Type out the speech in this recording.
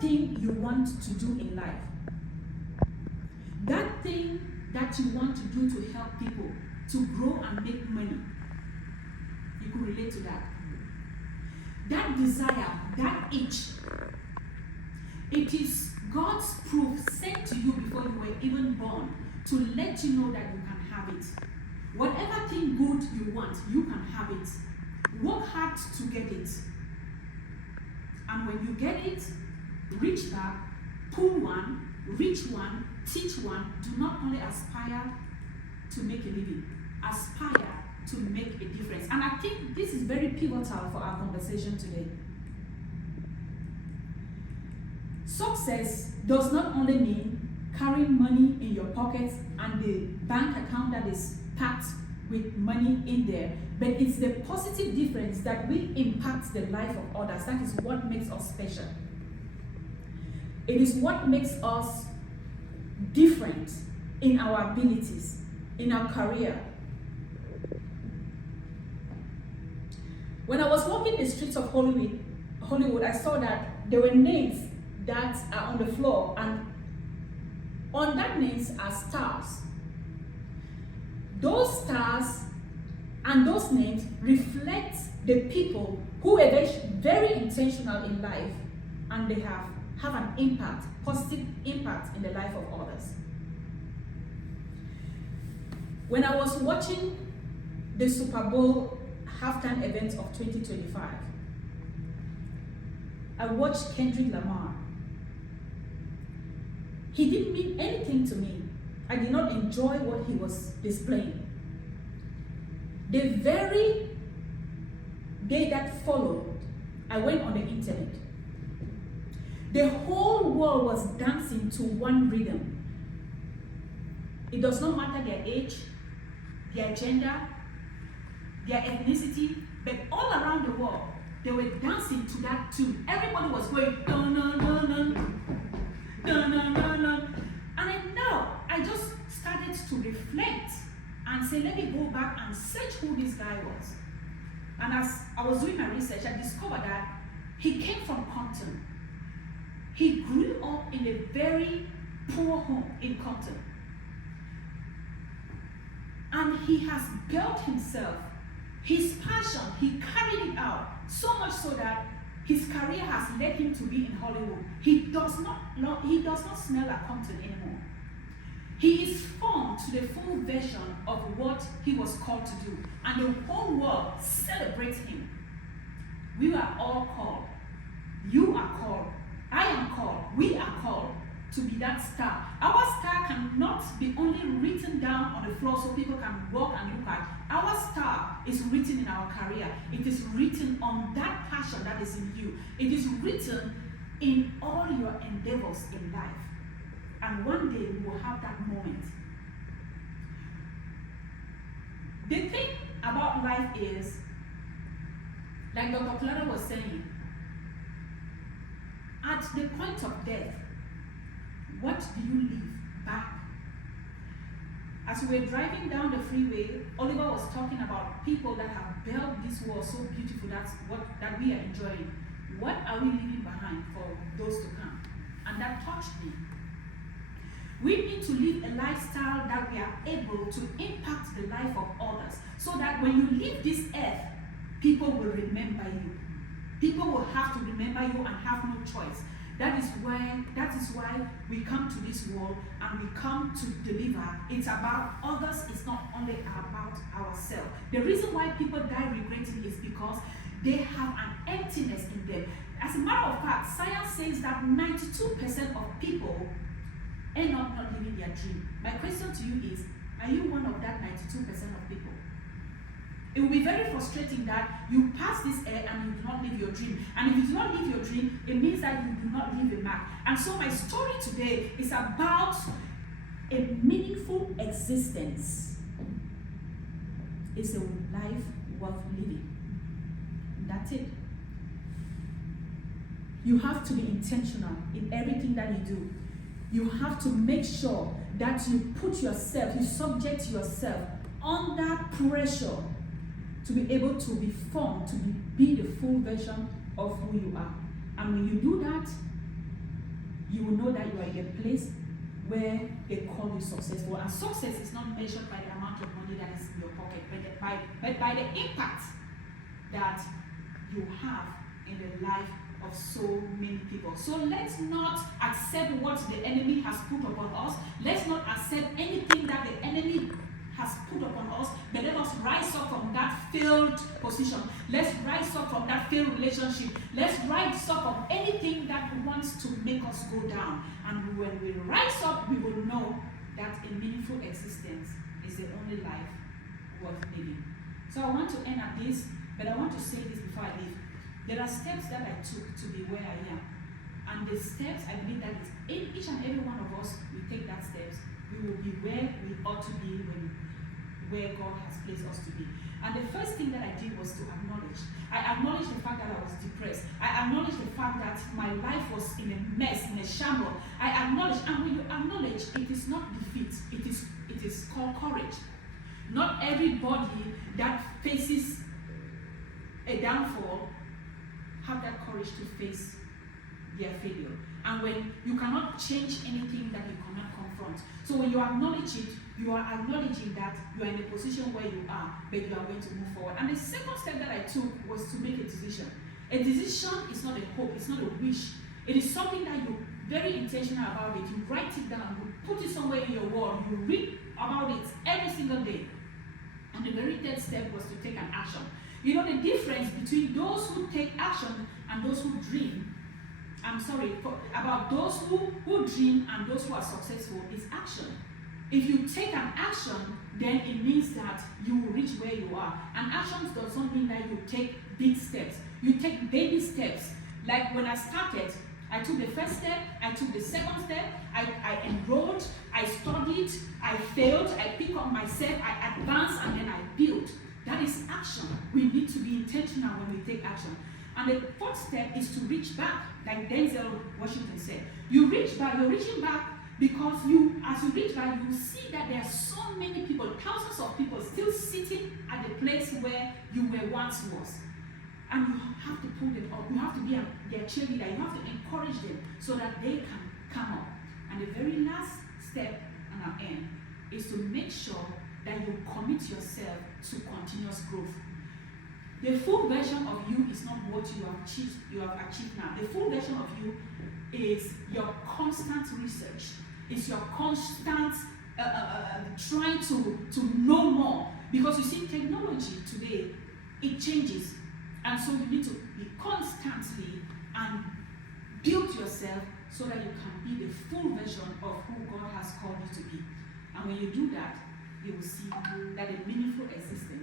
thing you want to do in life, that thing that you want to do to help people to grow and make money, you could relate to that. That desire, that itch, it is God's proof sent to you before you were even born to let you know that you can have it. Whatever thing good you want, you can have it. Work hard to get it. And when you get it, reach back, pull one, reach one, teach one. Do not only aspire to make a living, aspire to make a difference. And I think this is very pivotal for our conversation today. Success does not only mean carrying money in your pockets and the bank account that is packed with money in there, but it's the positive difference that will impact the life of others. That is what makes us special. It is what makes us different in our abilities, in our career. When I was walking the streets of Hollywood, I saw that there were names that are on the floor, and on that names are stars. Those stars and those names reflect the people who are very intentional in life, and they have an impact, positive impact in the life of others. When I was watching the Super Bowl halftime event of 2025, I watched Kendrick Lamar. He didn't mean anything to me. I did not enjoy what he was displaying. The very day that followed, I went on the internet. The whole world was dancing to one rhythm. It does not matter their age, their gender, their ethnicity, but all around the world, they were dancing to that tune. Everybody was going, dun, dun, dun, dun, dun, dun, dun, dun. And now I just started to reflect and say, let me go back and search who this guy was. And as I was doing my research, I discovered that he came from Compton. He grew up in a very poor home in Compton. And he has built himself, his passion, he carried it out, so much so that his career has led him to be in Hollywood. He does not smell like Compton anymore. He is formed to the full version of what he was called to do. And the whole world celebrates him. We are all called. You are called. I am called. We are called to be that star. Our star cannot be only written down on the floor so people can walk and look at. Our star is written in our career. It is written on that passion that is in you. It is written in all your endeavors in life. And one day we will have that moment. The thing about life is, like Dr. Clara was saying, at the point of death, what do you leave back? As we were driving down the freeway, Oliver was talking about people that have built this world so beautiful, that we are enjoying. What are we leaving behind for those to come? And that touched me. We need to live a lifestyle that we are able to impact the life of others, so that when you leave this earth, people will remember you. People will have to remember you and have no choice. That is why we come to this world and we come to deliver. It's about others, it's not only about ourselves. The reason why people die regretting is because they have an emptiness in them. As a matter of fact, science says that 92% of people end up not living their dream. My question to you is, are you one of that 92% of people? It will be very frustrating that you pass this air and you do not live your dream. And if you do not live your dream, it means that you do not leave a mark. And so my story today is about a meaningful existence. It's a life worth living. And that's it. You have to be intentional in everything that you do. You have to make sure that you put yourself, you subject yourself under pressure to be able to be formed, to be the full version of who you are. And when you do that, know that you are in a place where they call you successful. And success is not measured by the amount of money that is in your pocket, but by the impact that you have in the life of so many people. So let's not accept what the enemy has put upon us. Let's not accept anything that the enemy has put upon us, but let us rise up from that failed position. Let's rise up from that failed relationship. Let's rise up from anything that wants to make us go down. And when we rise up, we will know that a meaningful existence is the only life worth living. So I want to end at this, but I want to say this before I leave. There are steps that I took to be where I am. And the steps, I believe that each and every one of us, we take that steps, we will be where we ought to be where God has placed us to be. And the first thing that I did was to acknowledge. I acknowledged the fact that I was depressed. I acknowledged the fact that my life was in a mess, in a shambles. I acknowledged, and when you acknowledge, it is not defeat, it is called courage. Not everybody that faces a downfall have that courage to face their failure. And when you cannot change anything that you cannot confront. So when you acknowledge it, you are acknowledging that you are in a position where you are, but you are going to move forward. And the second step that I took was to make a decision. A decision is not a hope, it's not a wish. It is something that you're very intentional about it. You write it down, you put it somewhere in your wall, you read about it every single day. And the very third step was to take an action. You know the difference between those who take action and those who dream. About those who dream and those who are successful is action. If you take an action, then it means that you will reach where you are. And actions does not mean that you take big steps. You take baby steps. Like when I started, I took the first step, I took the second step, I enrolled, I studied, I failed, I picked up myself, I advanced, and then I built. That is action. We need to be intentional when we take action. And the fourth step is to reach back, like Denzel Washington said. You reach back, you're reaching back because as you reach back, you see that there are so many people, thousands of people still sitting at the place where you were once was. And you have to pull them up. You have to be their cheerleader. You have to encourage them so that they can come up. And the very last step, and I'll end, is to make sure that you commit yourself to continuous growth. The full version of you is not what you have achieved now. The full version of you is your constant research. It's your constant trying to know more. Because you see, technology today, it changes. And so you need to be constantly and build yourself so that you can be the full version of who God has called you to be. And when you do that, you will see that a meaningful existence